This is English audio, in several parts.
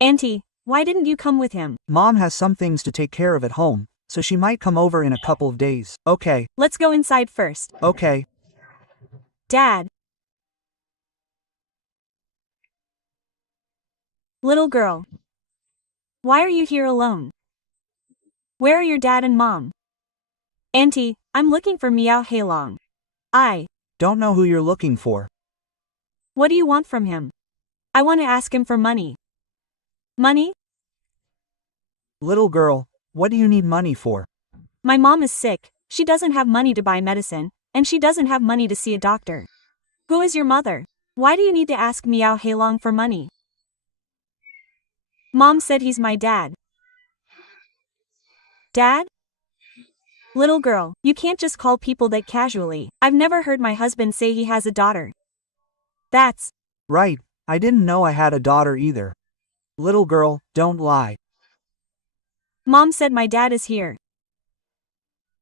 Auntie, why didn't you come with him? Mom has some things to take care of at home, so she might come over in a couple of days. Okay, Let's go inside first. okay. Dad. Little girl. Why are you here alone? Where are your dad and mom? Auntie, I'm looking for Meow Hailong. I. Don't know who you're looking for. What do you want from him? I want to ask him for money. Money? Little girl, what do you need money for? My mom is sick, she doesn't have money to buy medicine, and she doesn't have money to see a doctor. Who is your mother? Why do you need to ask Meow Hailong for money? Mom said he's my dad. Dad? Little girl, you can't just call people that casually. I've never heard my husband say he has a daughter. That's Right, I didn't know I had a daughter either. Little girl, don't lie. Mom said my dad is here.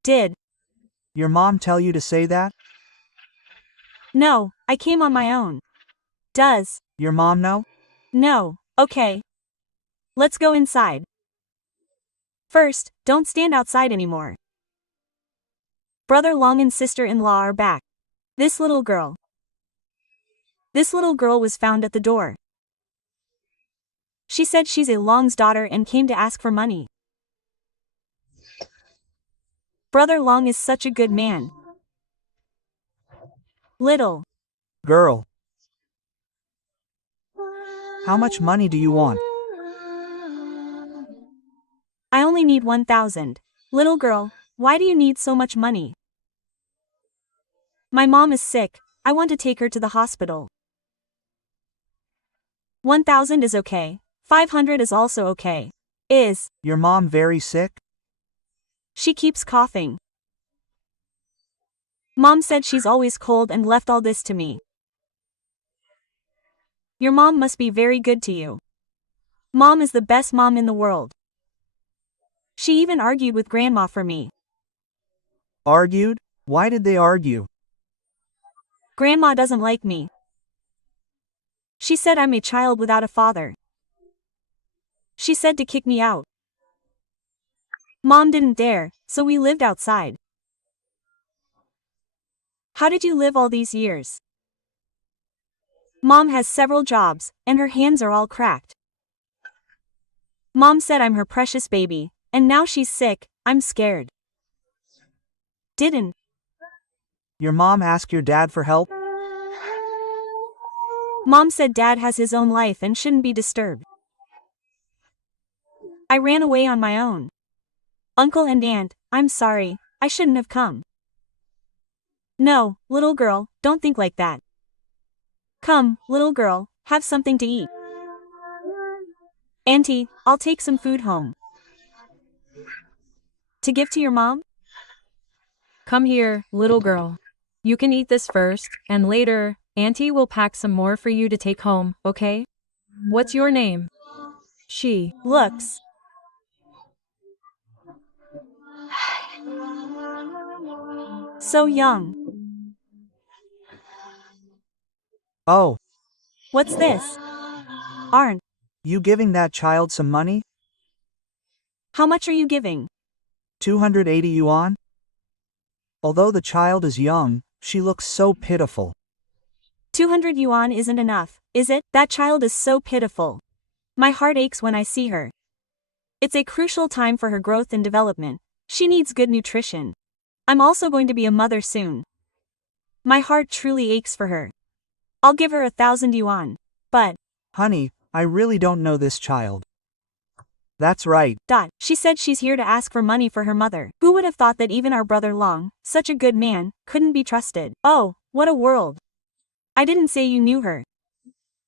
Did. Your mom tell you to say that? No, I came on my own. Does. Your mom know? No, okay. Let's go inside. First, don't stand outside anymore. Brother Long and sister-in-law are back. This little girl. This little girl was found at the door. She said she's a Long's daughter and came to ask for money. Brother Long is such a good man. Little Girl. How much money do you want? I only need 1,000. Little girl, why do you need so much money? My mom is sick, I want to take her to the hospital. 1,000 is okay. 500 is also okay. Is Your mom very sick? she keeps coughing. Mom said she's always cold and left all this to me. Your mom must be very good to you. Mom is the best mom in the world. She even argued with Grandma for me. Argued? Why did they argue? Grandma doesn't like me. She said I'm a child without a father. She said to kick me out. Mom didn't dare, so we lived outside. How did you live all these years? Mom has several jobs, and her hands are all cracked. Mom said I'm her precious baby, and now she's sick, I'm scared. Didn't. Your mom ask your dad for help? Mom said dad has his own life and shouldn't be disturbed. I ran away on my own. Uncle and aunt, I'm sorry, I shouldn't have come. No, little girl, don't think like that. Come, little girl, have something to eat. Auntie, I'll take some food home. To give to your mom? Come here, little girl. You can eat this first, and later, Auntie will pack some more for you to take home, okay? What's your name? She. Looks. So young. Oh, What's this? Aren't. you giving that child some money? How much are you giving? 280 yuan? Although the child is young, she looks so pitiful. 200 yuan isn't enough, is it? That child is so pitiful. My heart aches when I see her. It's a crucial time for her growth and development. She needs good nutrition. I'm also going to be a mother soon. My heart truly aches for her. I'll give her 1,000 yuan. But, Honey, I really don't know this child. That's right. She said she's here to ask for money for her mother. Who would have thought that even our brother Long, such a good man, couldn't be trusted? Oh, what a world. I didn't say you knew her.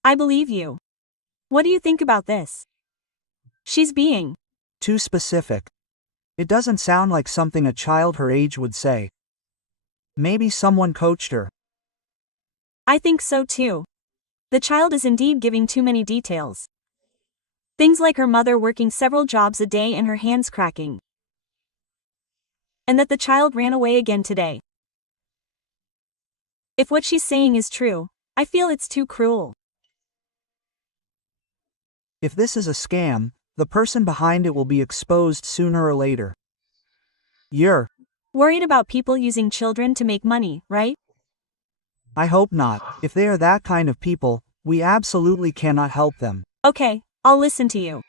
I believe you. What do you think about this? She's being Too specific. It doesn't sound like something a child her age would say. Maybe someone coached her. I think so too. The child is indeed giving too many details. Things like her mother working several jobs a day and her hands cracking. And that the child ran away again today. If what she's saying is true, I feel it's too cruel. If this is a scam, the person behind it will be exposed sooner or later. You're. Worried about people using children to make money, right? I hope not. If they are that kind of people, we absolutely cannot help them. Okay, I'll listen to you.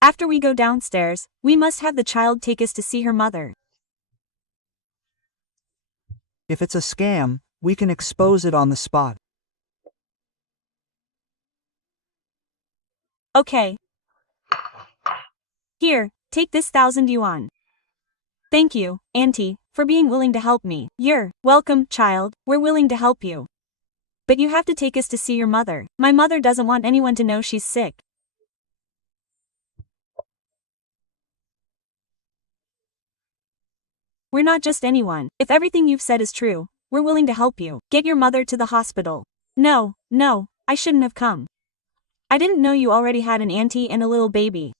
After we go downstairs, we must have the child take us to see her mother. If it's a scam, we can expose it on the spot. Okay. Here, take this 1,000 yuan. Thank you, Auntie, for being willing to help me. You're welcome, child, we're willing to help you. But you have to take us to see your mother. My mother doesn't want anyone to know she's sick. We're not just anyone. If everything you've said is true, we're willing to help you. Get your mother to the hospital. No, I shouldn't have come. I didn't know you already had an auntie and a little baby.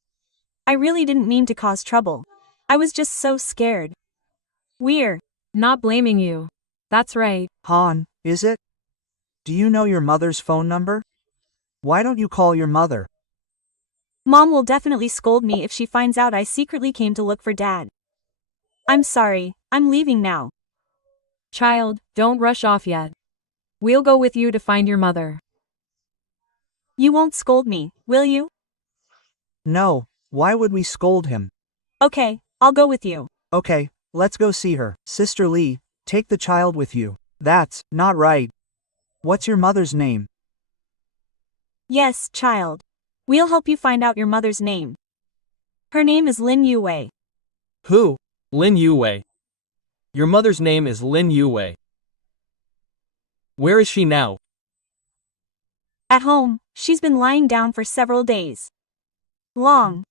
I really didn't mean to cause trouble. I was just so scared. We're Not blaming you. That's right. Han, is it? Do you know your mother's phone number? Why don't you call your mother? Mom will definitely scold me if she finds out I secretly came to look for Dad. I'm sorry, I'm leaving now. Child, don't rush off yet. We'll go with you to find your mother. You won't scold me, will you? No, why would we scold him? Okay, I'll go with you. Okay, let's go see her. Sister Lee, take the child with you. That's not right. What's your mother's name? Yes, child. We'll help you find out your mother's name. Her name is Lin Yuwei. Who? Lin Yuwei. Your mother's name is Lin Yuwei. Where is she now? At home, she's been lying down for several days. Long.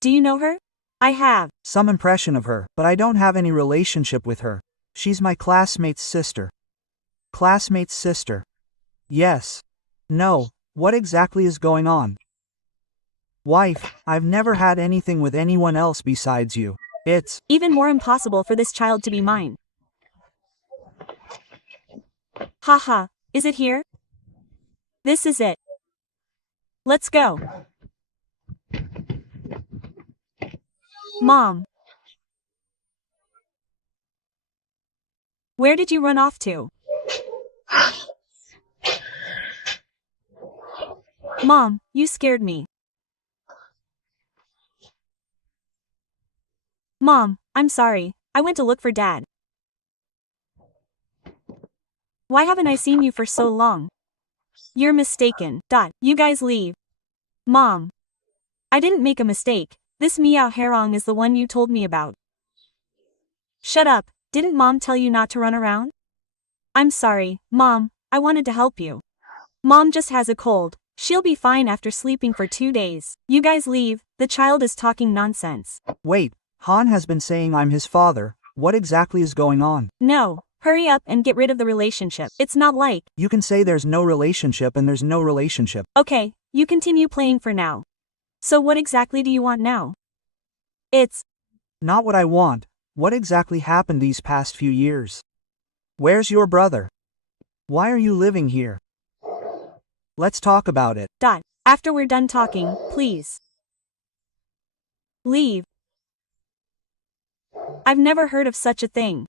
Do you know her? I have. Some impression of her, but I don't have any relationship with her. She's my classmate's sister. Classmate's sister. Yes. No, what exactly is going on? Wife, I've never had anything with anyone else besides you. It's Even more impossible for this child to be mine. Haha, is it here? This is it. Let's go. Mom. Where did you run off to? Mom, you scared me. Mom, I'm sorry, I went to look for Dad. Why haven't I seen you for so long? You're mistaken. You guys leave. Mom. I didn't make a mistake. This Miao Herong is the one you told me about. Shut up, didn't Mom tell you not to run around? I'm sorry, Mom, I wanted to help you. Mom just has a cold. She'll be fine after sleeping for 2 days. You guys leave, the child is talking nonsense. wait, Han has been saying I'm his father. What exactly is going on? No, hurry up and get rid of the relationship. It's not like. You can say there's no relationship and there's no relationship. Okay, you continue playing for now. So what exactly do you want now? It's Not what I want. What exactly happened these past few years? Where's your brother? Why are you living here? Let's talk about it. After we're done talking, please. Leave. I've never heard of such a thing.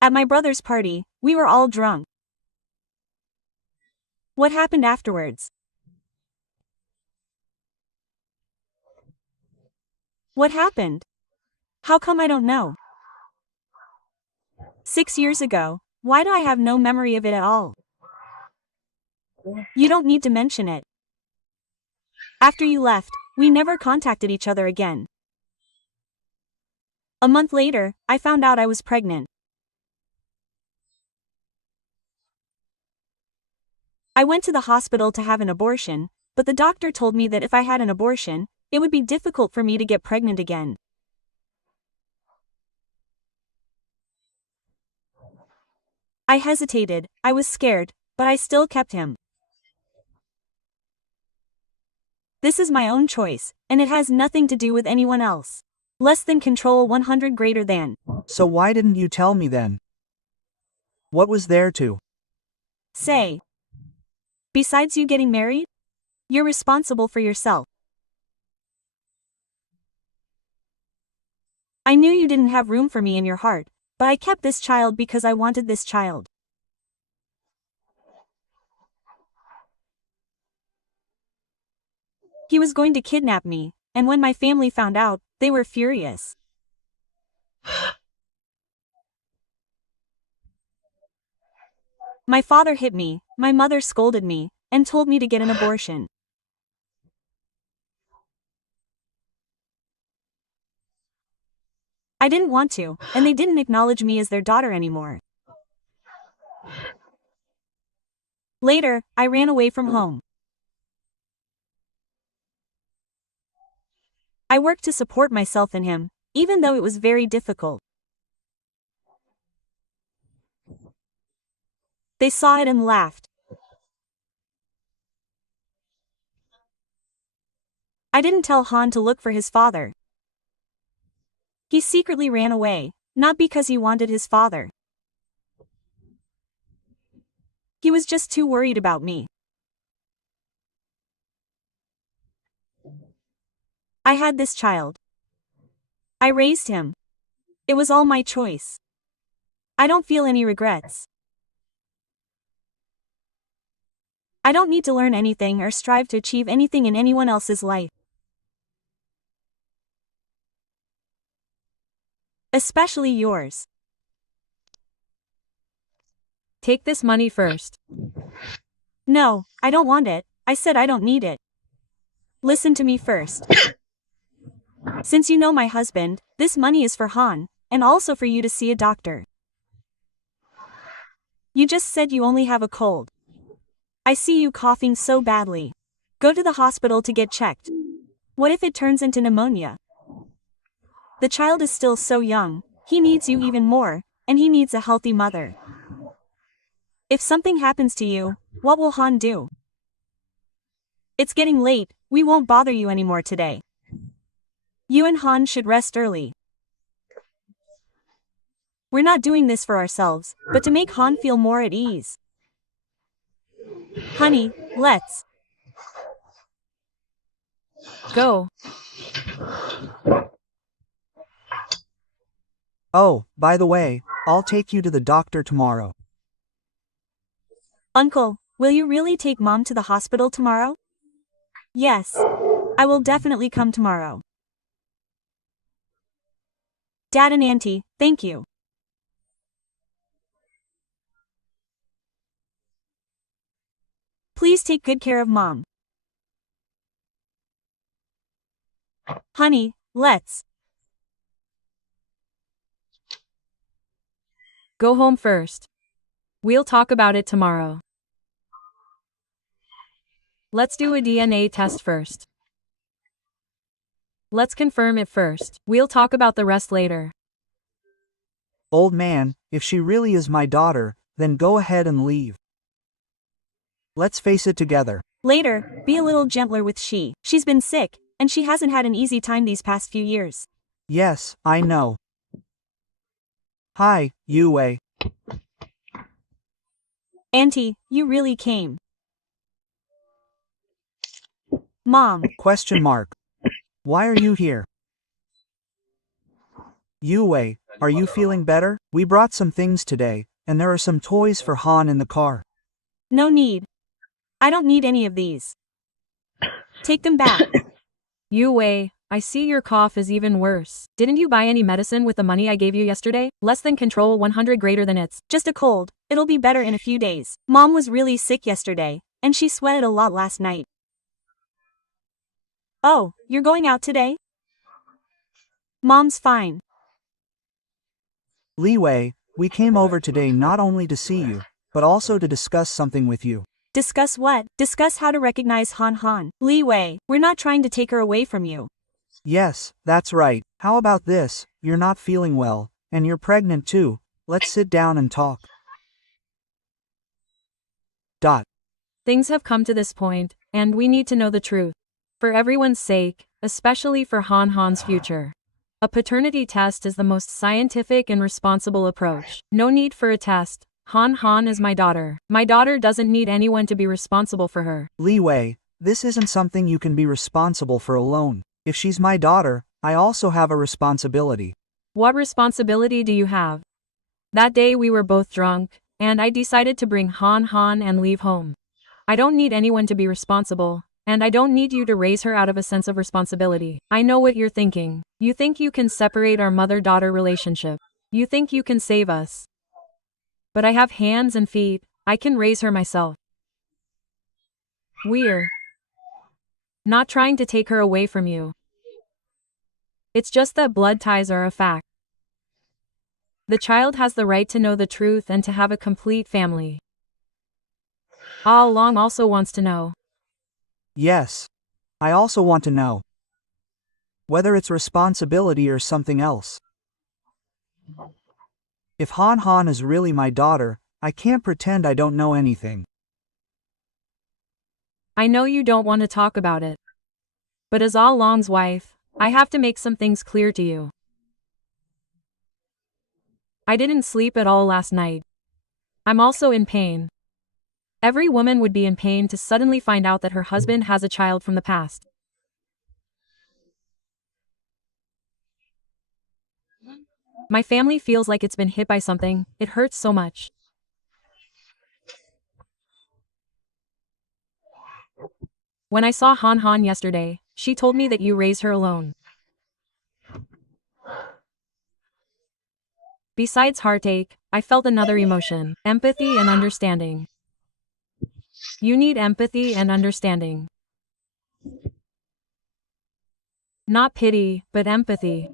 At my brother's party, we were all drunk. What happened afterwards? What happened? How come I don't know? 6 years ago, why do I have no memory of it at all? You don't need to mention it. After you left, we never contacted each other again. A month later, I found out I was pregnant. I went to the hospital to have an abortion, but the doctor told me that if I had an abortion, it would be difficult for me to get pregnant again. I hesitated, I was scared, but I still kept him. This is my own choice, and it has nothing to do with anyone else. Less than control 100 greater than. So why didn't you tell me then? What was there to Say. Besides you getting married? You're responsible for yourself. I knew you didn't have room for me in your heart, but I kept this child because I wanted this child. He was going to kidnap me, and when my family found out, they were furious. My father hit me, my mother scolded me, and told me to get an abortion. I didn't want to, and they didn't acknowledge me as their daughter anymore. Later, I ran away from home. I worked to support myself and him, even though it was very difficult. They saw it and laughed. I didn't tell Han to look for his father. He secretly ran away, not because he wanted his father. He was just too worried about me. I had this child. I raised him. It was all my choice. I don't feel any regrets. I don't need to learn anything or strive to achieve anything in anyone else's life. Especially yours. Take this money first. No, I don't want it. I said I don't need it. Listen to me first. Since you know my husband, this money is for Han, and also for you to see a doctor. You just said you only have a cold. I see you coughing so badly. Go to the hospital to get checked. What if it turns into pneumonia? The child is still so young, he needs you even more, and he needs a healthy mother. If something happens to you, what will Han do? It's getting late, we won't bother you anymore today. You and Han should rest early. We're not doing this for ourselves, but to make Han feel more at ease. Honey, let's Go. Oh, by the way, I'll take you to the doctor tomorrow. Uncle, will you really take Mom to the hospital tomorrow? Yes. I will definitely come tomorrow. Dad and Auntie, thank you. Please take good care of Mom. Honey, let's Go home first. We'll talk about it tomorrow. Let's do a DNA test first. Let's confirm it first. We'll talk about the rest later. Old man, if she really is my daughter, then go ahead and leave. Let's face it together. later, be a little gentler with she. She's been sick, and she hasn't had an easy time these past few years. Yes, I know. Hi, Yue. Auntie, you really came. Mom, Question mark. Why are you here? Yue, are you feeling better? We brought some things today, and there are some toys for Han in the car. no need. I don't need any of these. Take them back. Yue, I see your cough is even worse. Didn't you buy any medicine with the money I gave you yesterday? Less than control 100 greater than it's. Just a cold. It'll be better in a few days. Mom was really sick yesterday, and she sweated a lot last night. Oh, you're going out today? Mom's fine. Li Wei, we came over today not only to see you, but also to discuss something with you. Discuss what? Discuss how to recognize Han Han. Li Wei, we're not trying to take her away from you. Yes, that's right. How about this? You're not feeling well, and you're pregnant too. Let's sit down and talk. Dot. Things have come to this point, and we need to know the truth. For everyone's sake, especially for Han Han's future. A paternity test is the most scientific and responsible approach. No need for a test. Han Han is my daughter. My daughter doesn't need anyone to be responsible for her. Li Wei, this isn't something you can be responsible for alone. If she's my daughter, I also have a responsibility. What responsibility do you have? That day we were both drunk, and I decided to bring Han Han and leave home. I don't need anyone to be responsible, and I don't need you to raise her out of a sense of responsibility. I know what you're thinking. You think you can separate our mother-daughter relationship. You think you can save us. But I have hands and feet. I can raise her myself. We're not trying to take her away from you. It's just that blood ties are a fact. The child has the right to know the truth and to have a complete family. All along also wants to know. Yes. I also want to know. Whether it's responsibility or something else. If Han Han is really my daughter, I can't pretend I don't know anything. I know you don't want to talk about it. But as All Long's wife, I have to make some things clear to you. I didn't sleep at all last night. I'm also in pain. Every woman would be in pain to suddenly find out that her husband has a child from the past. My family feels like it's been hit by something. It hurts so much. When I saw Han Han yesterday, she told me that you raised her alone. Besides heartache, I felt another emotion, empathy and understanding. You need empathy and understanding. Not pity, but empathy.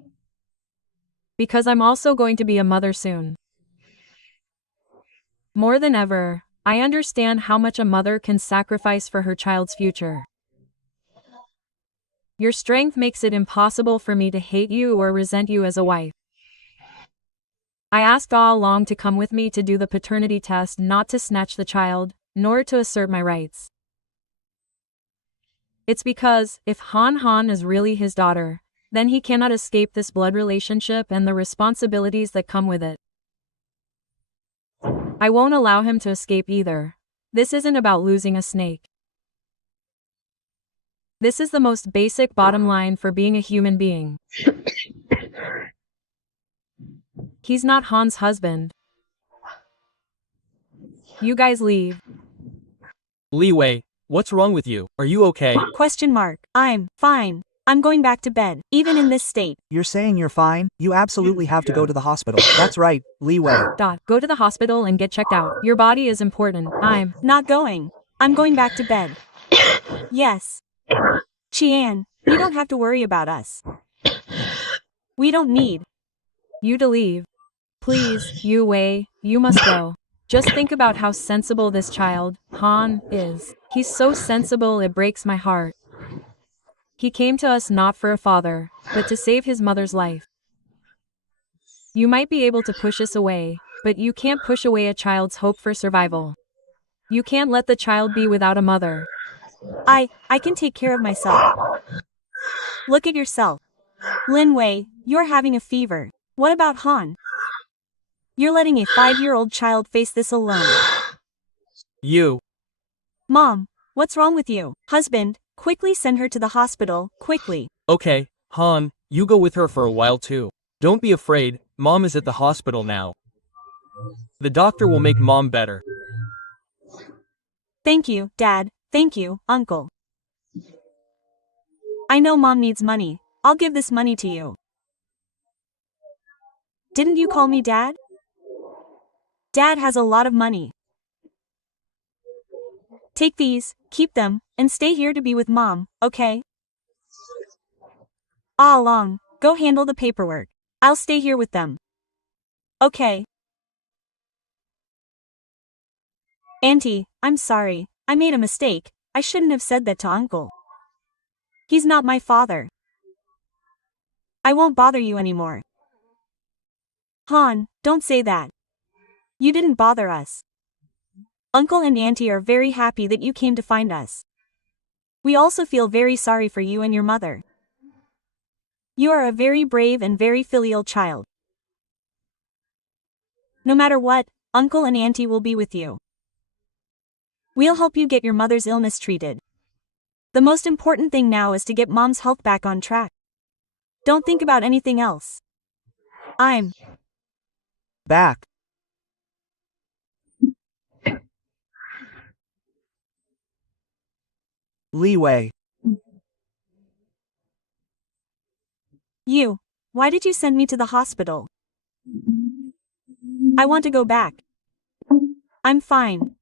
Because I'm also going to be a mother soon. More than ever, I understand how much a mother can sacrifice for her child's future. Your strength makes it impossible for me to hate you or resent you as a wife. I asked All Long to come with me to do the paternity test, not to snatch the child, nor to assert my rights. It's because, if Han Han is really his daughter, then he cannot escape this blood relationship and the responsibilities that come with it. I won't allow him to escape either. This isn't about losing a snake. This is the most basic bottom line for being a human being. He's not Han's husband. You guys leave. Li Wei, what's wrong with you? Are you okay? Question mark. I'm fine. I'm going back to bed, even in this state. You're saying you're fine? You absolutely have to go to the hospital. That's right, Li Wei. Go to the hospital and get checked out. Your body is important. I'm Not going. I'm going back to bed. Yes. Qian, you don't have to worry about us. We don't need you to leave. Please, Yu Wei, you must go. Just think about how sensible this child, Han, is. He's so sensible it breaks my heart. He came to us not for a father, but to save his mother's life. You might be able to push us away, but you can't push away a child's hope for survival. You can't let the child be without a mother. I can take care of myself. Look at yourself. Lin Wei, you're having a fever. What about Han? You're letting a 5-year-old child face this alone. You. Mom, what's wrong with you? Husband, quickly send her to the hospital, quickly. Okay, Han, you go with her for a while too. Don't be afraid, Mom is at the hospital now. The doctor will make Mom better. Thank you, Dad. Thank you, Uncle. I know Mom needs money. I'll give this money to you. Didn't you call me Dad? Dad has a lot of money. Take these, keep them, and stay here to be with Mom, okay? All along, go handle the paperwork. I'll stay here with them. Okay. Auntie, I'm sorry. I made a mistake. I shouldn't have said that to Uncle. He's not my father. I won't bother you anymore. Han, don't say that. You didn't bother us. Uncle and Auntie are very happy that you came to find us. We also feel very sorry for you and your mother. You are a very brave and very filial child. No matter what, Uncle and Auntie will be with you. We'll help you get your mother's illness treated. The most important thing now is to get Mom's health back on track. Don't think about anything else. I'm back. Leeway. You. Why did you send me to the hospital? I want to go back. I'm fine.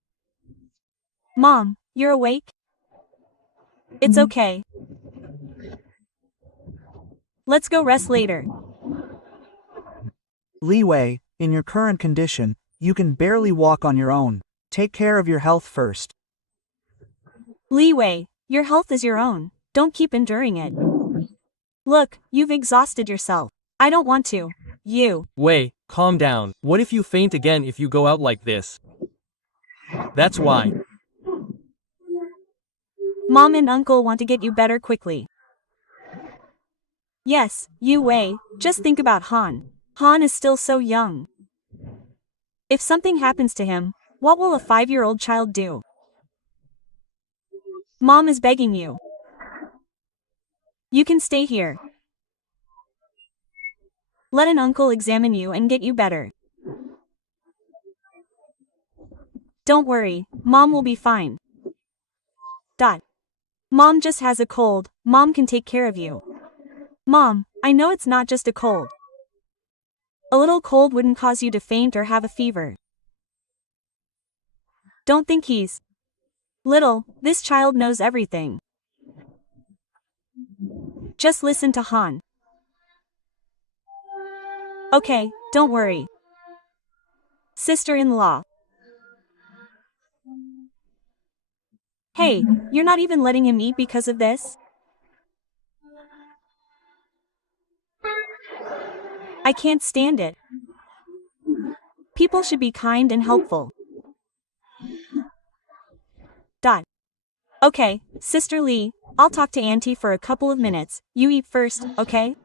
Mom, you're awake? It's okay. Let's go rest later. Leeway, in your current condition, you can barely walk on your own. Take care of your health first. Leeway, your health is your own. Don't keep enduring it. Look, you've exhausted yourself. I don't want to. You. Wei, calm down. What if you faint again if you go out like this? That's why. Mom and Uncle want to get you better quickly. Yes, you Wei, just think about Han. Han is still so young. If something happens to him, what will a 5-year-old child do? Mom is begging you. You can stay here. Let an uncle examine you and get you better. Don't worry, Mom will be fine. Mom just has a cold, Mom can take care of you. Mom, I know it's not just a cold. A little cold wouldn't cause you to faint or have a fever. Don't think he's little, this child knows everything. Just listen to Han. Okay, don't worry. Sister-in-law. Hey, you're not even letting him eat because of this? I can't stand it. People should be kind and helpful. Okay, Sister Lee, I'll talk to Auntie for a couple of minutes. You eat first, okay?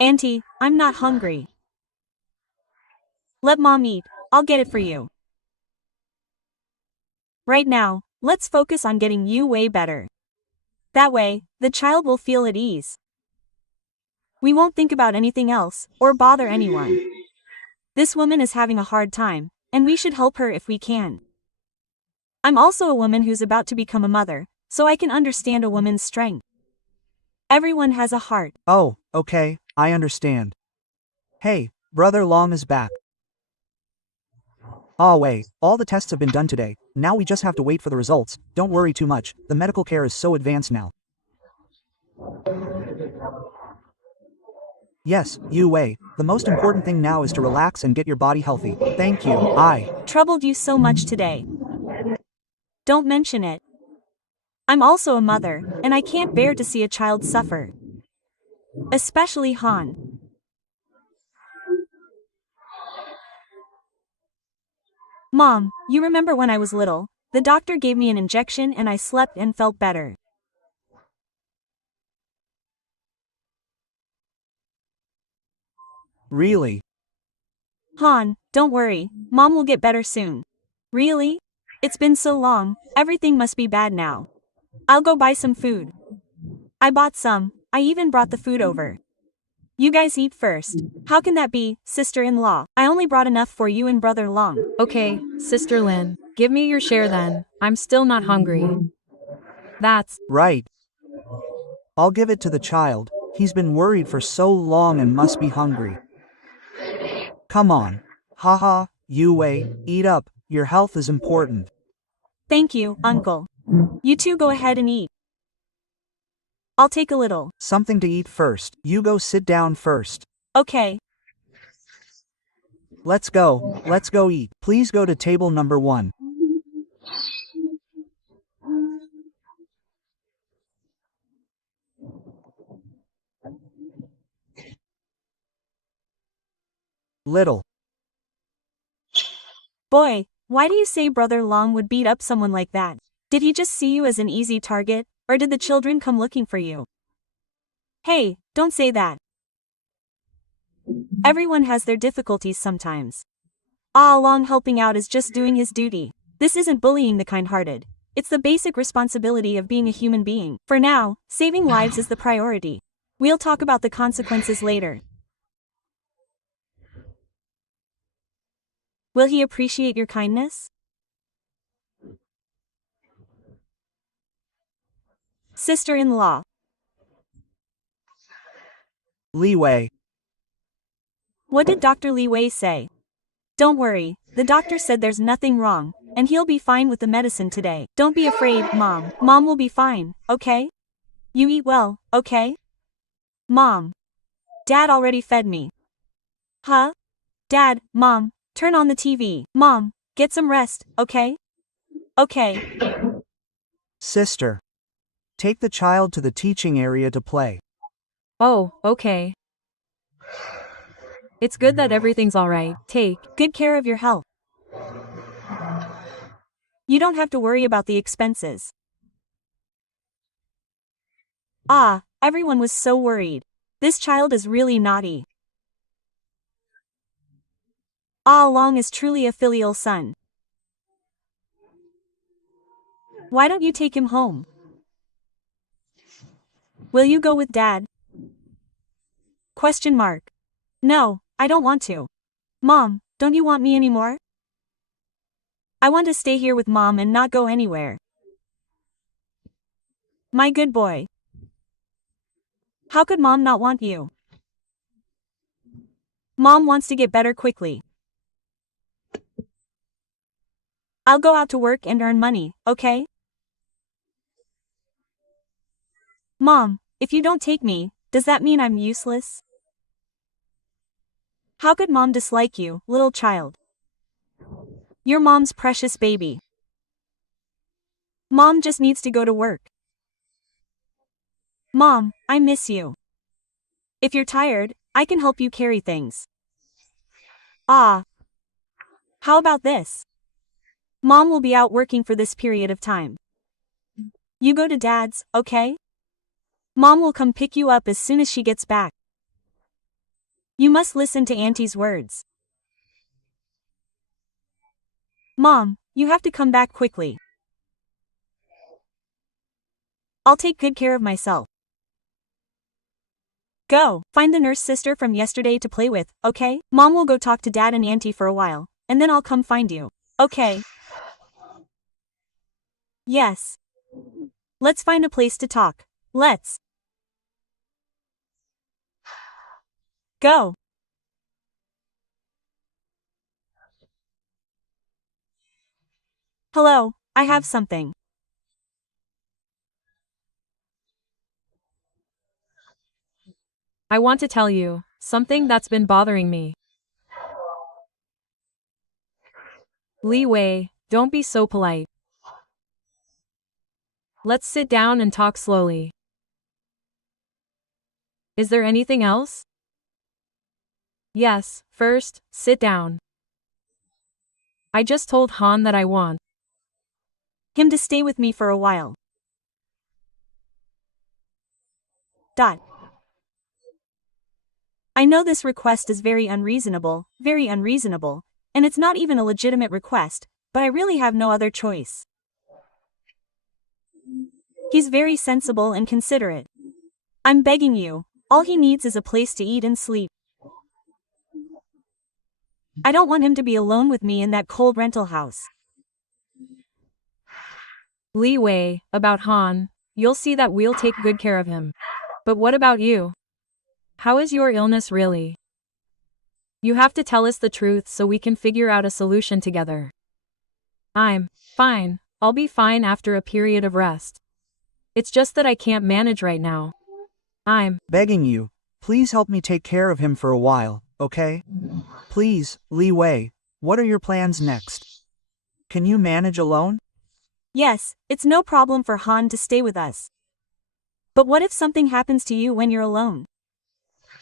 Auntie, I'm not hungry. Let Mom eat, I'll get it for you. Right now, let's focus on getting you way better. That way, the child will feel at ease. We won't think about anything else, or bother anyone. This woman is having a hard time, and we should help her if we can. I'm also a woman who's about to become a mother, so I can understand a woman's strength. Everyone has a heart. Oh, okay, I understand. Hey, Brother Long is back. Oh wait, all the tests have been done today, now we just have to wait for the results. Don't worry too much, the medical care is so advanced now. Yes, Yu Wei, the most important thing now is to relax and get your body healthy. Thank you, I troubled you so much today. Don't mention it. I'm also a mother, and I can't bear to see a child suffer. Especially Han. Mom, you remember when I was little, the doctor gave me an injection and I slept and felt better. Really? Han, don't worry, Mom will get better soon. Really? It's been so long, everything must be bad now. I'll go buy some food. I bought some, I even brought the food over. You guys eat first. How can that be, sister-in-law? I only brought enough for you and Brother Long. Okay, Sister Lin, give me your share then. I'm still not hungry. That's Right. I'll give it to the child, he's been worried for so long and must be hungry. Come on. Haha, Yu Wei, eat up, your health is important. Thank you, Uncle. You two go ahead and eat. I'll take a little. Something to eat first, you go sit down first. Okay. Let's go eat. Please go to table number 1. Little. Boy, why do you say Brother Long would beat up someone like that? Did he just see you as an easy target, or did the children come looking for you? Hey, don't say that. Everyone has their difficulties sometimes. All along helping out is just doing his duty. This isn't bullying the kind-hearted. It's the basic responsibility of being a human being. For now, saving lives is the priority. We'll talk about the consequences later. Will he appreciate your kindness? Sister-in-law. Li Wei. What did Dr. Li Wei say? Don't worry, the doctor said there's nothing wrong, and he'll be fine with the medicine today. Don't be afraid, Mom. Mom will be fine, okay? You eat well, okay? Mom. Dad already fed me. Huh? Dad, Mom, turn on the TV. Mom, get some rest, okay? Okay. Sister. Take the child to the teaching area to play. Oh, okay. It's good that everything's alright. Take Good care of your health. You don't have to worry about the expenses. Ah, everyone was so worried. This child is really naughty. Ah Long is truly a filial son. Why don't you take him home? Will you go with Dad? Question mark. No, I don't want to. Mom, don't you want me anymore? I want to stay here with Mom and not go anywhere. My good boy. How could Mom not want you? Mom wants to get better quickly. I'll go out to work and earn money, okay? Mom, if you don't take me, does that mean I'm useless? How could Mom dislike you, little child? You're Mom's precious baby. Mom just needs to go to work. Mom, I miss you. If you're tired, I can help you carry things. Ah. How about this? Mom will be out working for this period of time. You go to Dad's, okay? Mom will come pick you up as soon as she gets back. You must listen to Auntie's words. Mom, you have to come back quickly. I'll take good care of myself. Go, find the nurse sister from yesterday to play with, okay? Mom will go talk to Dad and Auntie for a while, and then I'll come find you. Okay. Yes. Let's find a place to talk. Let's. Go. Hello, I have something. I want to tell you something that's been bothering me. Li Wei, don't be so polite. Let's sit down and talk slowly. Is there anything else? Yes, first, sit down. I just told Han that I want Him to stay with me for a while. Dot. I know this request is very unreasonable, and it's not even a legitimate request, but I really have no other choice. He's very sensible and considerate. I'm begging you, all he needs is a place to eat and sleep. I don't want him to be alone with me in that cold rental house. Li Wei, about Han, you'll see that we'll take good care of him. But what about you? How is your illness really? You have to tell us the truth so we can figure out a solution together. I'm fine. I'll be fine after a period of rest. It's just that I can't manage right now. I'm Begging you, please help me take care of him for a while, okay? Please, Li Wei, what are your plans next? Can you manage alone? Yes, it's no problem for Han to stay with us. But what if something happens to you when you're alone?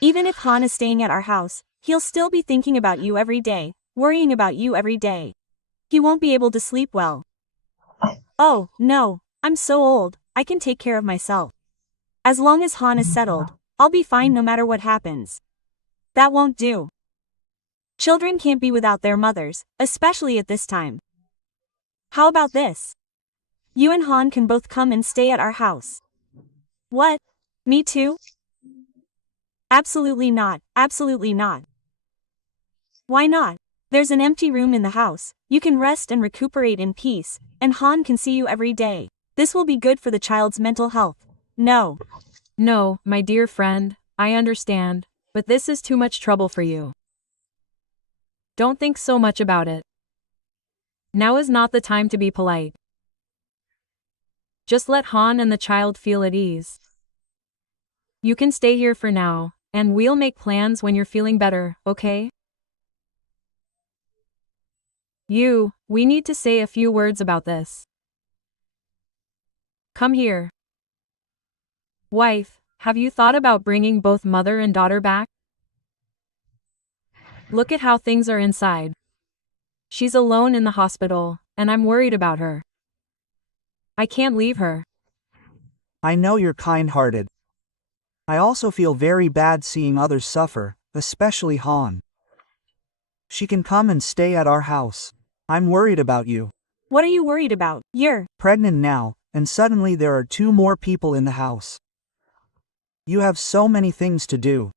Even if Han is staying at our house, he'll still be thinking about you every day, worrying about you every day. He won't be able to sleep well. Oh, no, I'm so old, I can take care of myself. As long as Han is settled, I'll be fine no matter what happens. That won't do. Children can't be without their mothers, especially at this time. How about this? You and Han can both come and stay at our house. What? Me too? Absolutely not, absolutely not. Why not? There's an empty room in the house, you can rest and recuperate in peace, and Han can see you every day. This will be good for the child's mental health. No. No, my dear friend, I understand, but this is too much trouble for you. Don't think so much about it. Now is not the time to be polite. Just let Han and the child feel at ease. You can stay here for now, and we'll make plans when you're feeling better, okay? We need to say a few words about this. Come here. Wife, have you thought about bringing both mother and daughter back? Look at how things are inside. She's alone in the hospital, and I'm worried about her. I can't leave her. I know you're kind-hearted. I also feel very bad seeing others suffer, especially Han. She can come and stay at our house. I'm worried about you. What are you worried about? You're Pregnant now, and suddenly there are 2 more people in the house. You have so many things to do.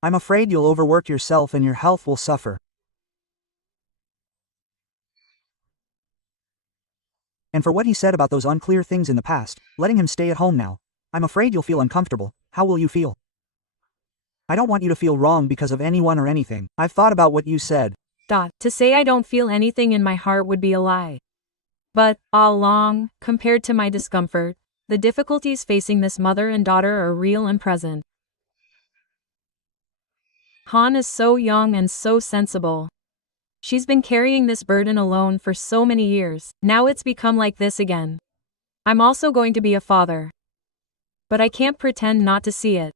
I'm afraid you'll overwork yourself and your health will suffer. And for what he said about those unclear things in the past, letting him stay at home now, I'm afraid you'll feel uncomfortable. How will you feel? I don't want you to feel wrong because of anyone or anything. I've thought about what you said. To say I don't feel anything in my heart would be a lie. But, all along, compared to my discomfort, the difficulties facing this mother and daughter are real and present. Han is so young and so sensible. She's been carrying this burden alone for so many years. Now it's become like this again. I'm also going to be a father. But I can't pretend not to see it.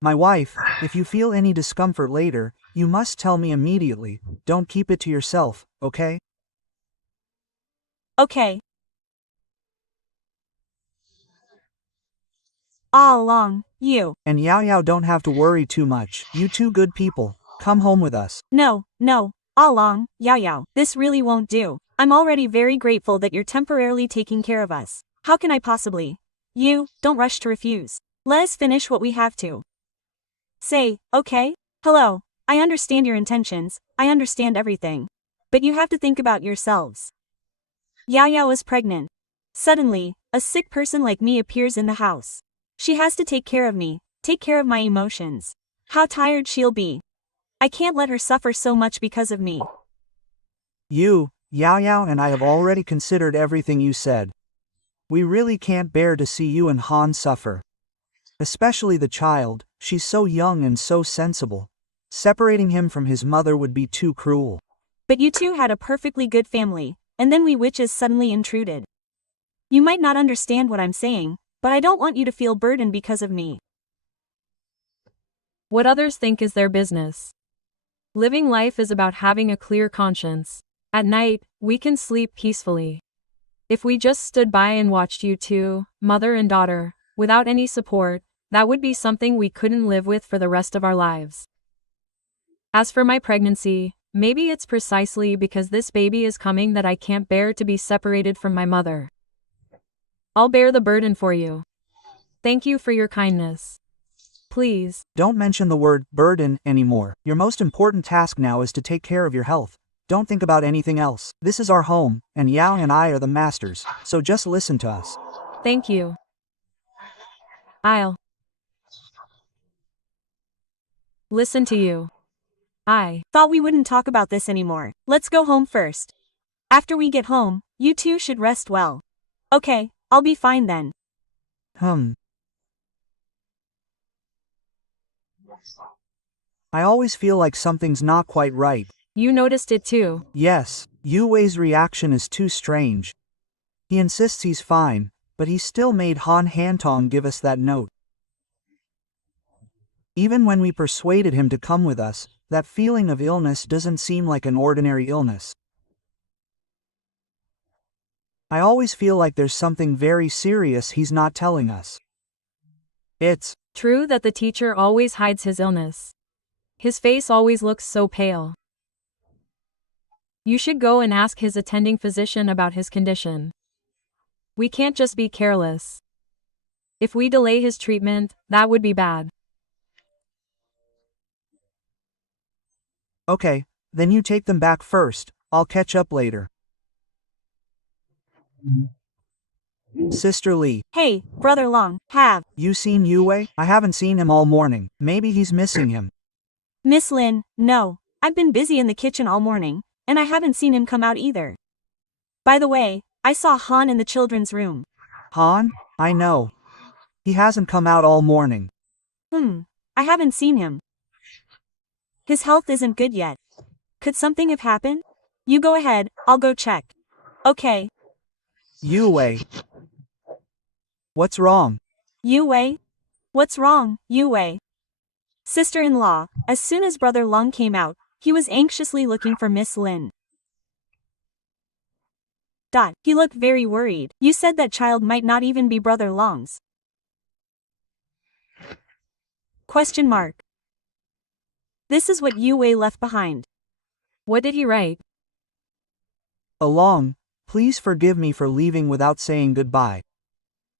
My wife, if you feel any discomfort later, you must tell me immediately. Don't keep it to yourself, okay? okay. All along, you. And Yao Yao don't have to worry too much. You 2 good people, come home with us. No, all along, Yao Yao. This really won't do. I'm already very grateful that you're temporarily taking care of us. How can I possibly? You, don't rush to refuse. Let us finish what we have to. Say, okay? Hello, I understand your intentions, I understand everything. But you have to think about yourselves. Yao Yao is pregnant. Suddenly, a sick person like me appears in the house. She has to take care of me, take care of my emotions. How tired she'll be. I can't let her suffer so much because of me. You, Yao Yao and I have already considered everything you said. We really can't bear to see you and Han suffer. Especially the child, she's so young and so sensible. Separating him from his mother would be too cruel. But you two had a perfectly good family, and then we witches suddenly intruded. You might not understand what I'm saying, but I don't want you to feel burdened because of me. What others think is their business. Living life is about having a clear conscience. At night, we can sleep peacefully. If we just stood by and watched you two, mother and daughter, without any support, that would be something we couldn't live with for the rest of our lives. As for my pregnancy, maybe it's precisely because this baby is coming that I can't bear to be separated from my mother. I'll bear the burden for you. Thank you for your kindness. Please. Don't mention the word burden anymore. Your most important task now is to take care of your health. Don't think about anything else. This is our home, and Yao and I are the masters, so just listen to us. Thank you. I'll listen to you. I thought we wouldn't talk about this anymore. Let's go home first. After we get home, you two should rest well. Okay, I'll be fine then. I always feel like something's not quite right. You noticed it too. Yes, Yu Wei's reaction is too strange. He insists he's fine, but he still made Han Hantong give us that note. Even when we persuaded him to come with us, that feeling of illness doesn't seem like an ordinary illness. I always feel like there's something very serious he's not telling us. It's true that the teacher always hides his illness. His face always looks so pale. You should go and ask his attending physician about his condition. We can't just be careless. If we delay his treatment, that would be bad. Okay, then you take them back first, I'll catch up later. Sister Lee, Hey, Brother Long, have you seen Yue? I haven't seen him all morning, maybe he's missing him. Miss Lin, no. I've been busy in the kitchen all morning, and I haven't seen him come out either. By the way, I saw Han in the children's room. Han? I know. He hasn't come out all morning. I haven't seen him. His health isn't good yet. Could something have happened? You go ahead, I'll go check. Okay. Yue. What's wrong? Yue? What's wrong, Yue? Sister-in-law, as soon as Brother Lung came out, he was anxiously looking for Miss Lin. He looked very worried. You said that child might not even be Brother Long's. Question mark. This is what Yue left behind. What did he write? Along, please forgive me for leaving without saying goodbye.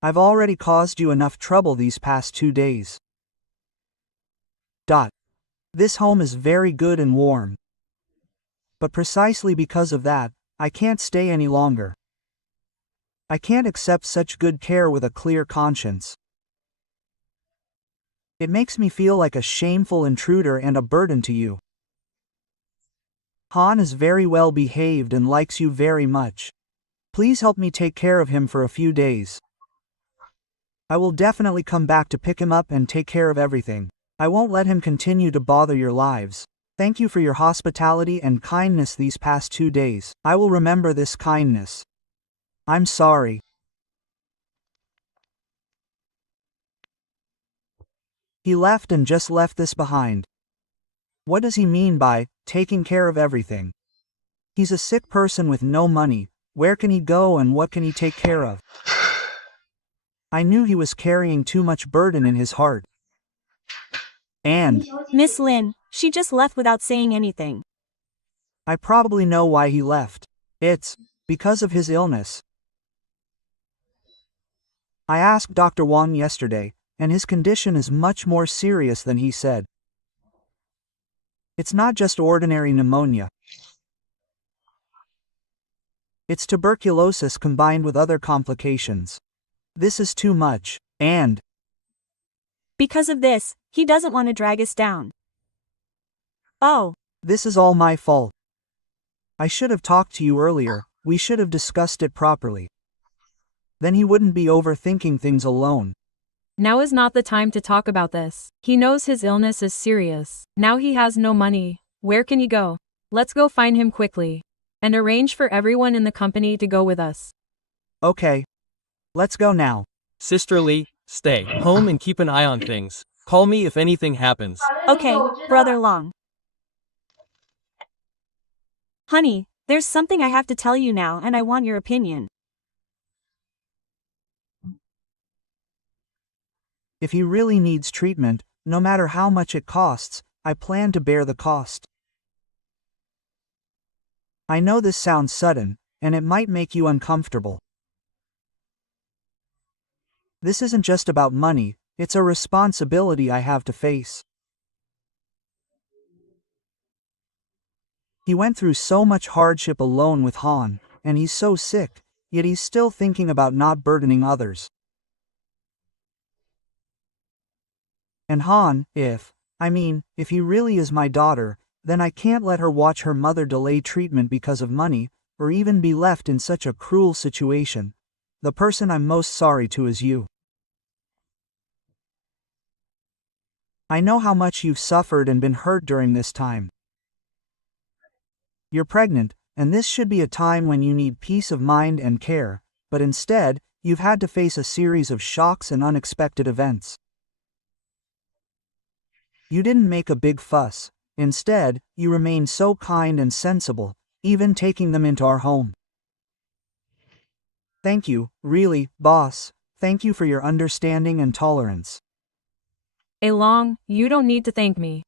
I've already caused you enough trouble these past 2 days. This home is very good and warm. But precisely because of that, I can't stay any longer. I can't accept such good care with a clear conscience. It makes me feel like a shameful intruder and a burden to you. Han is very well behaved and likes you very much. Please help me take care of him for a few days. I will definitely come back to pick him up and take care of everything. I won't let him continue to bother your lives. Thank you for your hospitality and kindness these past 2 days. I will remember this kindness. I'm sorry. He left and just left this behind. What does he mean by taking care of everything? He's a sick person with no money. Where can he go and what can he take care of? I knew he was carrying too much burden in his heart. And Miss Lin, she just left without saying anything. I probably know why he left. It's because of his illness. I asked Dr. Wang yesterday, and his condition is much more serious than he said. It's not just ordinary pneumonia. It's tuberculosis combined with other complications. This is too much, and Because of this, he doesn't want to drag us down. Oh, this is all my fault. I should have talked to you earlier, we should have discussed it properly. Then he wouldn't be overthinking things alone. Now is not the time to talk about this. He knows his illness is serious. Now he has no money. Where can he go? Let's go find him quickly. And arrange for everyone in the company to go with us. Okay. Let's go now. Sister Lee, stay home and keep an eye on things. Call me if anything happens. okay, Brother Long. Honey, there's something I have to tell you now and I want your opinion. If he really needs treatment, no matter how much it costs, I plan to bear the cost. I know this sounds sudden, and it might make you uncomfortable. This isn't just about money, it's a responsibility I have to face. He went through so much hardship alone with Han, and he's so sick, yet he's still thinking about not burdening others. And Han, if he really is my daughter, then I can't let her watch her mother delay treatment because of money, or even be left in such a cruel situation. The person I'm most sorry to is you. I know how much you've suffered and been hurt during this time. You're pregnant, and this should be a time when you need peace of mind and care, but instead, you've had to face a series of shocks and unexpected events. You didn't make a big fuss. Instead, you remained so kind and sensible, even taking them into our home. Thank you, really, boss. Thank you for your understanding and tolerance. Along, you don't need to thank me.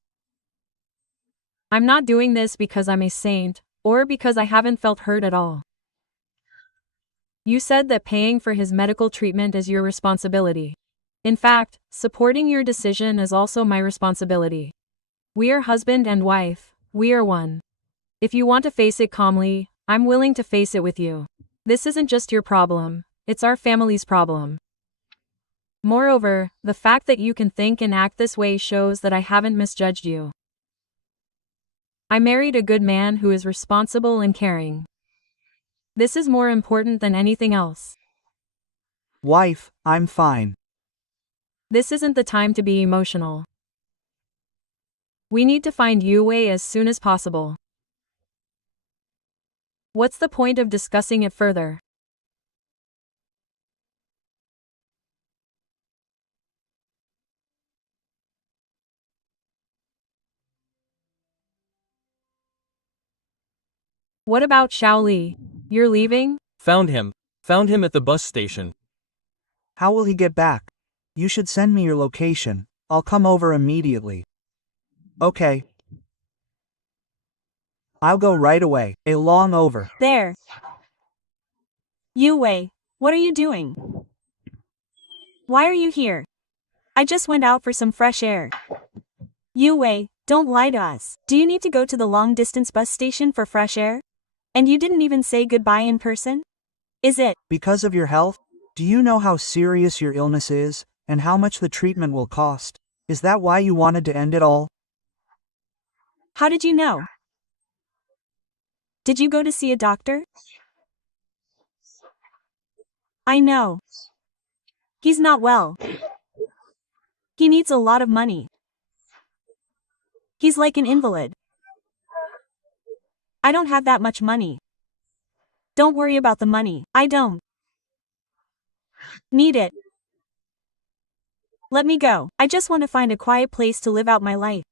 I'm not doing this because I'm a saint, or because I haven't felt hurt at all. You said that paying for his medical treatment is your responsibility. In fact, supporting your decision is also my responsibility. We are husband and wife, we are one. If you want to face it calmly, I'm willing to face it with you. This isn't just your problem, it's our family's problem. Moreover, the fact that you can think and act this way shows that I haven't misjudged you. I married a good man who is responsible and caring. This is more important than anything else. Wife, I'm fine. This isn't the time to be emotional. We need to find Yue as soon as possible. What's the point of discussing it further? What about Shaoli? You're leaving? Found him. Found him at the bus station. How will he get back? You should send me your location. I'll come over immediately. Okay. I'll go right away. Along over. There. Yue, what are you doing? Why are you here? I just went out for some fresh air. Yue, don't lie to us. Do you need to go to the long-distance bus station for fresh air? And you didn't even say goodbye in person? Is it? Because of your health? Do you know how serious your illness is, and how much the treatment will cost? Is that why you wanted to end it all? How did you know? Did you go to see a doctor? I know. He's not well. He needs a lot of money. He's like an invalid. I don't have that much money. Don't worry about the money. I don't need it. Let me go. I just want to find a quiet place to live out my life.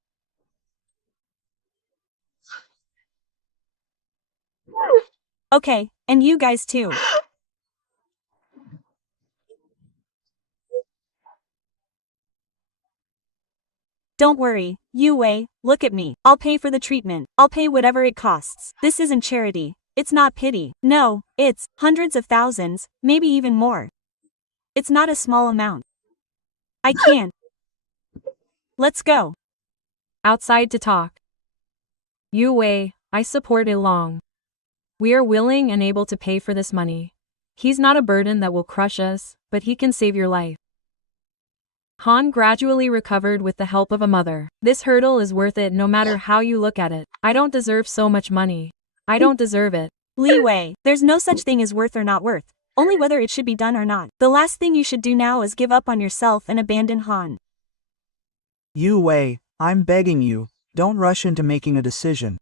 Okay, and you guys too. Don't worry, Yue, look at me. I'll pay for the treatment. I'll pay whatever it costs. This isn't charity. It's not pity. No, it's hundreds of thousands, maybe even more. It's not a small amount. I can't. Let's go. Outside to talk. Yue, I support Ilong. We are willing and able to pay for this money. He's not a burden that will crush us, but he can save your life. Han gradually recovered with the help of a mother. This hurdle is worth it no matter how you look at it. I don't deserve so much money. I don't deserve it. Li Wei, there's no such thing as worth or not worth, only whether it should be done or not. The last thing you should do now is give up on yourself and abandon Han. Yue, I'm begging you, don't rush into making a decision.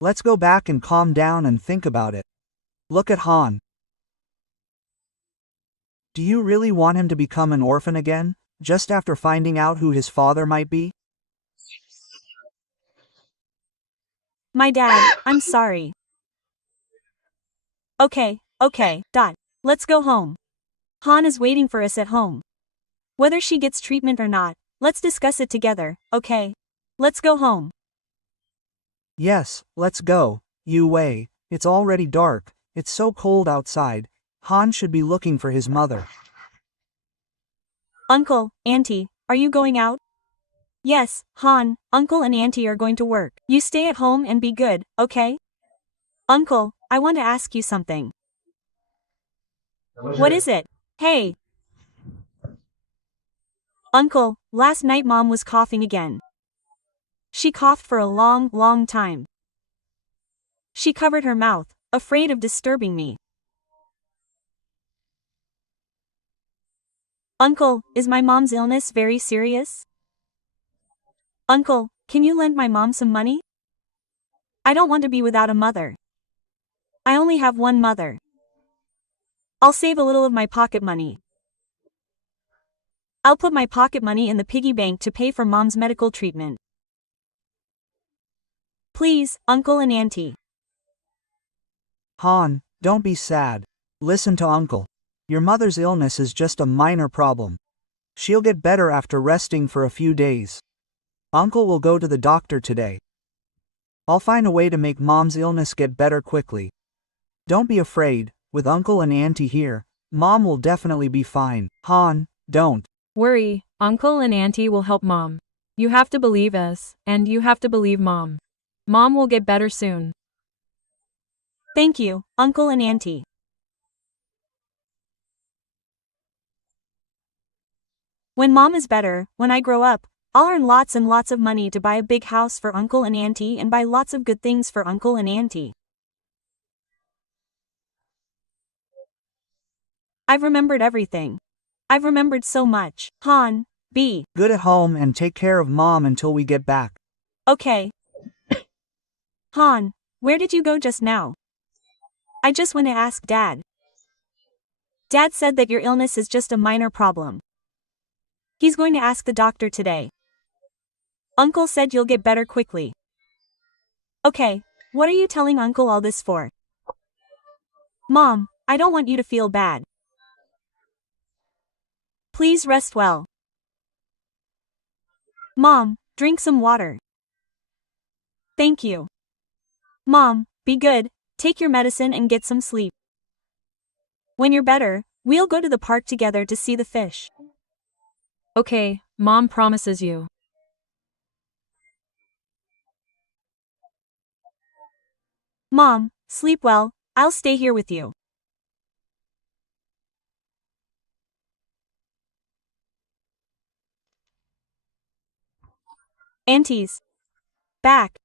Let's go back and calm down and think about it. Look at Han. Do you really want him to become an orphan again, just after finding out who his father might be? My dad, I'm sorry. Okay, dot. Let's go home. Han is waiting for us at home. Whether she gets treatment or not, let's discuss it together, okay? Let's go home. Yes, let's go. Yue, it's already dark, it's so cold outside. Han should be looking for his mother. Uncle, Auntie, are you going out? Yes, Han, Uncle and Auntie are going to work. You stay at home and be good, okay? Uncle, I want to ask you something. What is it? Hey! Uncle, last night Mom was coughing again. She coughed for a long time. She covered her mouth, afraid of disturbing me. Uncle, is my mom's illness very serious? Uncle, can you lend my mom some money? I don't want to be without a mother. I only have one mother. I'll save a little of my pocket money. I'll put my pocket money in the piggy bank to pay for Mom's medical treatment. Please, Uncle and Auntie. Han, don't be sad. Listen to Uncle. Your mother's illness is just a minor problem. She'll get better after resting for a few days. Uncle will go to the doctor today. I'll find a way to make Mom's illness get better quickly. Don't be afraid, with Uncle and Auntie here, Mom will definitely be fine. Han, don't Worry, Uncle and Auntie will help Mom. You have to believe us, and you have to believe Mom. Mom will get better soon. Thank you, Uncle and Auntie. When Mom is better, when I grow up, I'll earn lots and lots of money to buy a big house for Uncle and Auntie and buy lots of good things for Uncle and Auntie. I've remembered everything. I've remembered so much. Han, be good at home and take care of Mom until we get back. okay. Han, where did you go just now? I just went to ask Dad. Dad said that your illness is just a minor problem. He's going to ask the doctor today. Uncle said you'll get better quickly. Okay, what are you telling Uncle all this for? Mom, I don't want you to feel bad. Please rest well. Mom, drink some water. Thank you. Mom, be good, take your medicine and get some sleep. When you're better, we'll go to the park together to see the fish. Okay, Mom promises you. Mom, sleep well, I'll stay here with you. Aunties. Back.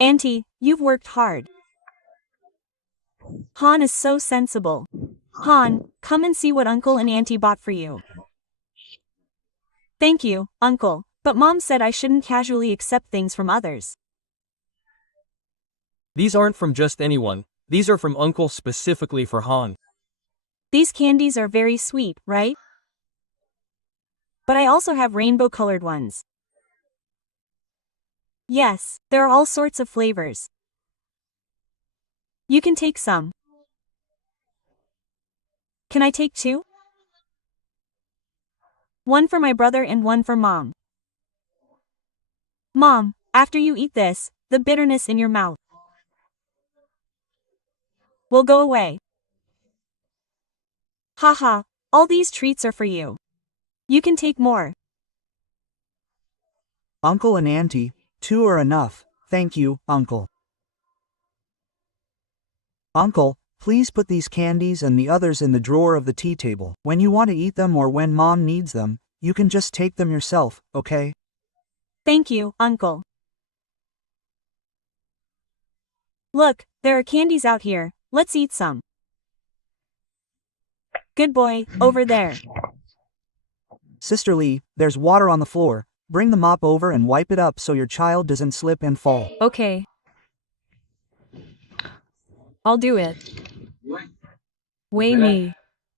Auntie, you've worked hard. Han is so sensible. Han, come and see what Uncle and Auntie bought for you. Thank you, Uncle, but Mom said I shouldn't casually accept things from others. These aren't from just anyone, these are from Uncle specifically for Han. These candies are very sweet, right? But I also have rainbow-colored ones. Yes, there are all sorts of flavors. You can take some. Can I take two? One for my brother and one for Mom. Mom, after you eat this, the bitterness in your mouth will go away. Haha, all these treats are for you. You can take more. Uncle and Auntie, 2 are enough, thank you, Uncle. Uncle, please put these candies and the others in the drawer of the tea table. When you want to eat them or when Mom needs them, you can just take them yourself, okay? Thank you, Uncle. Look, there are candies out here, let's eat some. Good boy, over there. Sister Lee, there's water on the floor, bring the mop over and wipe it up so your child doesn't slip and fall. Okay. I'll do it. Wei Ni.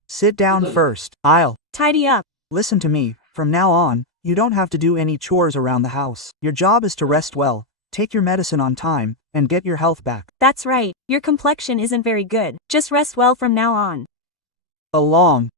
Sit down first, I'll Tidy up. listen to me, from now on, you don't have to do any chores around the house. Your job is to rest well, take your medicine on time, and get your health back. That's right, your complexion isn't very good. Just rest well from now on. Along.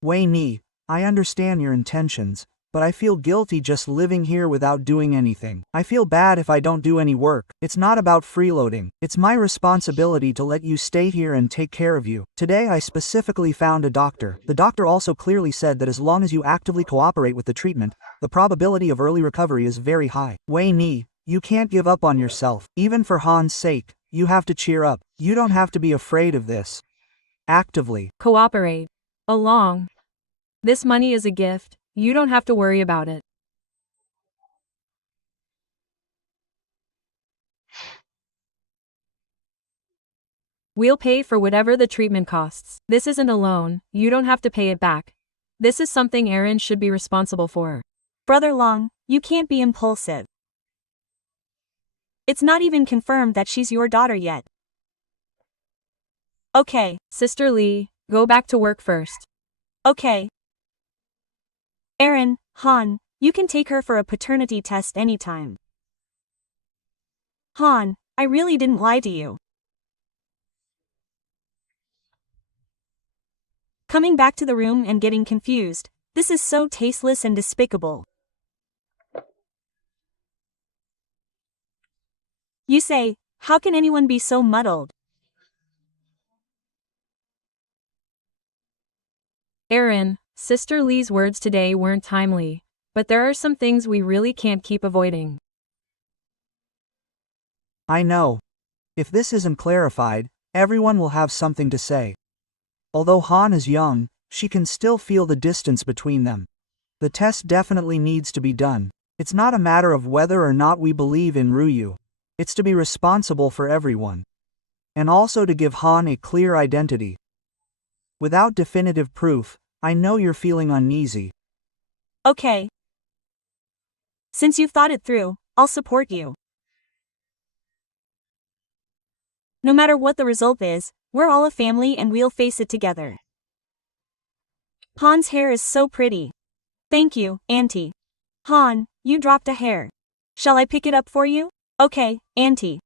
Wei Ni, I understand your intentions, but I feel guilty just living here without doing anything. I feel bad if I don't do any work. It's not about freeloading. It's my responsibility to let you stay here and take care of you. Today I specifically found a doctor. The doctor also clearly said that as long as you actively cooperate with the treatment, the probability of early recovery is very high. Wei Ni, you can't give up on yourself. Even for Han's sake, you have to cheer up. You don't have to be afraid of this. Actively. Cooperate. Along. This money is a gift, you don't have to worry about it. We'll pay for whatever the treatment costs. This isn't a loan, you don't have to pay it back. This is something Aaron should be responsible for. Brother Long, you can't be impulsive. It's not even confirmed that she's your daughter yet. Okay. Sister Lee, go back to work first. Okay. Aaron, Han, you can take her for a paternity test anytime. Han, I really didn't lie to you. Coming back to the room and getting confused, this is so tasteless and despicable. You say, how can anyone be so muddled? Aaron, Sister Lee's words today weren't timely, but there are some things we really can't keep avoiding. I know. If this isn't clarified, everyone will have something to say. Although Han is young, she can still feel the distance between them. The test definitely needs to be done. It's not a matter of whether or not we believe in Ryu. It's to be responsible for everyone. And also to give Han a clear identity. Without definitive proof, I know you're feeling uneasy. Okay. Since you've thought it through, I'll support you. No matter what the result is, we're all a family and we'll face it together. Han's hair is so pretty. Thank you, Auntie. Han, you dropped a hair. Shall I pick it up for you? Okay, Auntie.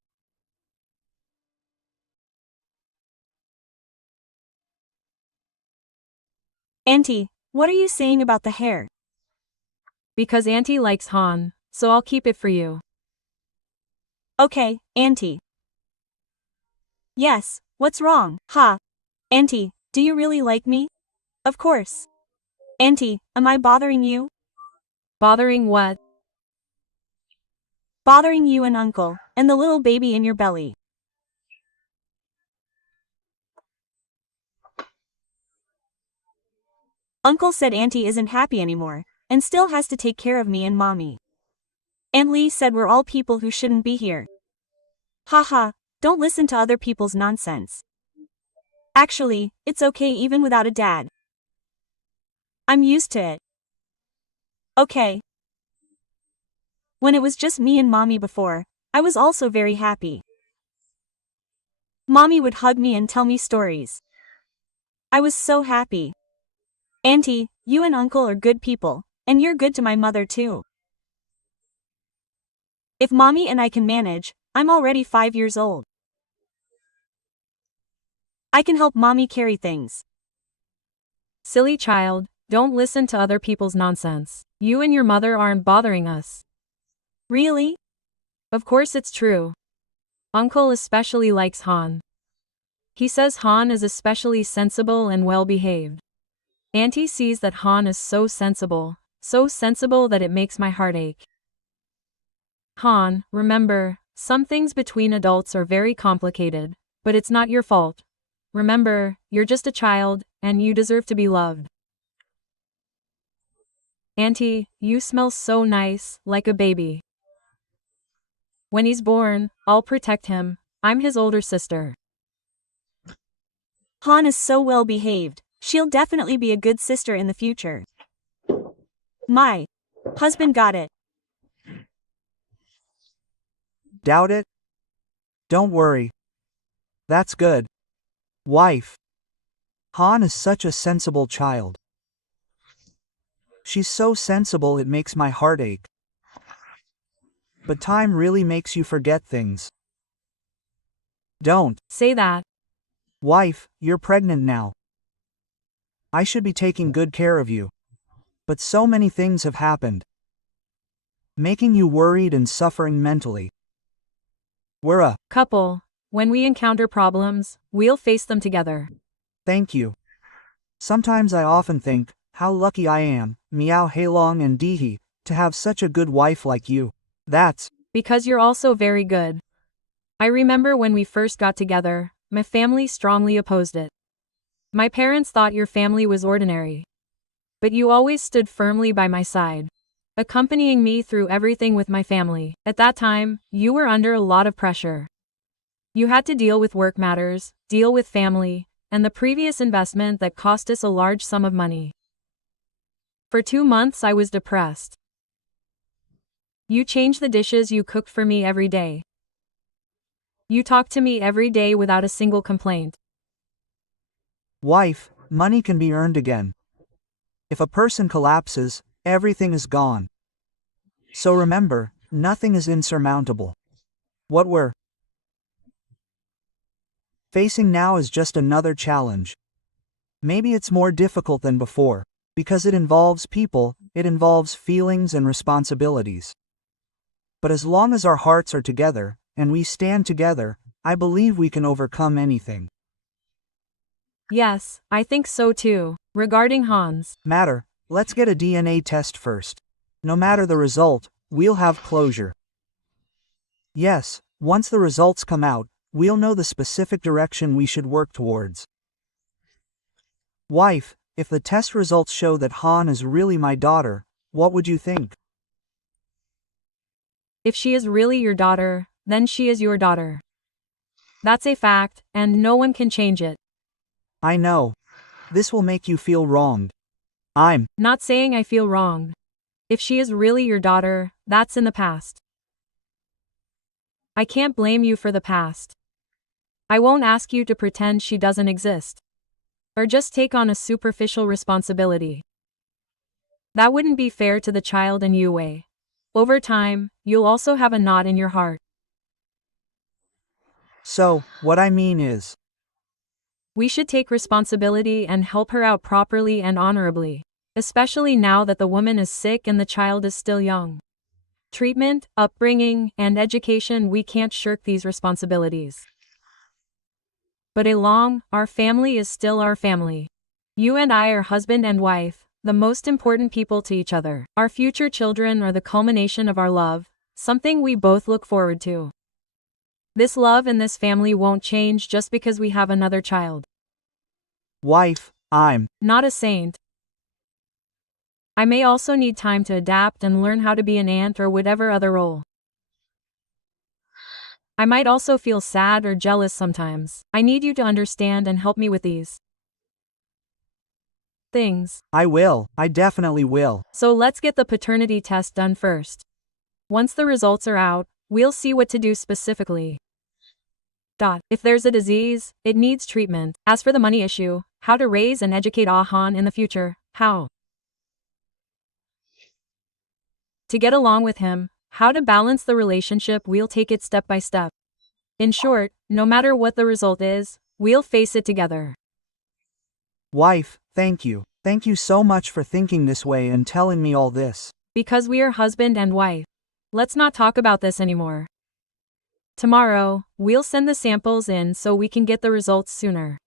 Auntie, what are you saying about the hair? Because Auntie likes Han, so I'll keep it for you. Okay, Auntie. Yes, what's wrong? Ha. Auntie, do you really like me? Of course. Auntie, am I bothering you? Bothering what? Bothering you and Uncle, and the little baby in your belly. Uncle said Auntie isn't happy anymore, and still has to take care of me and Mommy. Aunt Lee said we're all people who shouldn't be here. Haha, don't listen to other people's nonsense. Actually, it's okay even without a dad. I'm used to it. Okay. When it was just me and Mommy before, I was also very happy. Mommy would hug me and tell me stories. I was so happy. Auntie, you and Uncle are good people, and you're good to my mother too. If Mommy and I can manage, I'm already 5 years old. I can help Mommy carry things. Silly child, don't listen to other people's nonsense. You and your mother aren't bothering us. Really? Of course it's true. Uncle especially likes Han. He says Han is especially sensible and well-behaved. Auntie sees that Han is so sensible that it makes my heart ache. Han, remember, some things between adults are very complicated, but it's not your fault. Remember, you're just a child, and you deserve to be loved. Auntie, you smell so nice, like a baby. When he's born, I'll protect him. I'm his older sister. Han is so well behaved, she'll definitely be a good sister in the future. My husband got it. Doubt it? Don't worry. That's good. Wife. Han is such a sensible child. She's so sensible it makes my heart ache. But time really makes you forget things. Don't. Say that. Wife, you're pregnant now. I should be taking good care of you. But so many things have happened, making you worried and suffering mentally. We're a couple. When we encounter problems, we'll face them together. Thank you. Sometimes I often think, how lucky I am, Miao Heilong and Dihi, to have such a good wife like you. That's because you're also very good. I remember when we first got together, my family strongly opposed it. My parents thought your family was ordinary. But you always stood firmly by my side, accompanying me through everything with my family. At that time, you were under a lot of pressure. You had to deal with work matters, deal with family, and the previous investment that cost us a large sum of money. For 2 months I was depressed. You changed the dishes you cooked for me every day. You talked to me every day without a single complaint. Wife, money can be earned again. If a person collapses, everything is gone. So remember, nothing is insurmountable. What we're facing now is just another challenge. Maybe it's more difficult than before, because it involves people, it involves feelings and responsibilities. But as long as our hearts are together, and we stand together, I believe we can overcome anything. Yes, I think so too. Regarding Hans, Matter, let's get a DNA test first. No matter the result, we'll have closure. Yes, once the results come out, we'll know the specific direction we should work towards. Wife, if the test results show that Han is really my daughter, what would you think? if she is really your daughter, then she is your daughter. That's a fact, and no one can change it. I know. This will make you feel wronged. I'm Not saying I feel wronged. If she is really your daughter, that's in the past. I can't blame you for the past. I won't ask you to pretend she doesn't exist. Or just take on a superficial responsibility. That wouldn't be fair to the child and you. Over time, you'll also have a knot in your heart. So, what I mean is, We should take responsibility and help her out properly and honorably, especially now that the woman is sick and the child is still young. Treatment, upbringing, and education, we can't shirk these responsibilities. But our family is still our family. You and I are husband and wife, the most important people to each other. Our future children are the culmination of our love, something we both look forward to. This love and this family won't change just because we have another child. wife, I'm Not a saint. I may also need time to adapt and learn how to be an aunt or whatever other role. I might also feel sad or jealous sometimes. I need you to understand and help me with these things. I definitely will. So let's get the paternity test done first. Once the results are out, we'll see what to do specifically. If there's a disease, it needs treatment. As for the money issue, how to raise and educate Han in the future, how to get along with him, how to balance the relationship, we'll take it step by step. In short, no matter what the result is, we'll face it together. Wife, thank you. Thank you so much for thinking this way and telling me all this. Because we are husband and wife. Let's not talk about this anymore. Tomorrow, we'll send the samples in so we can get the results sooner.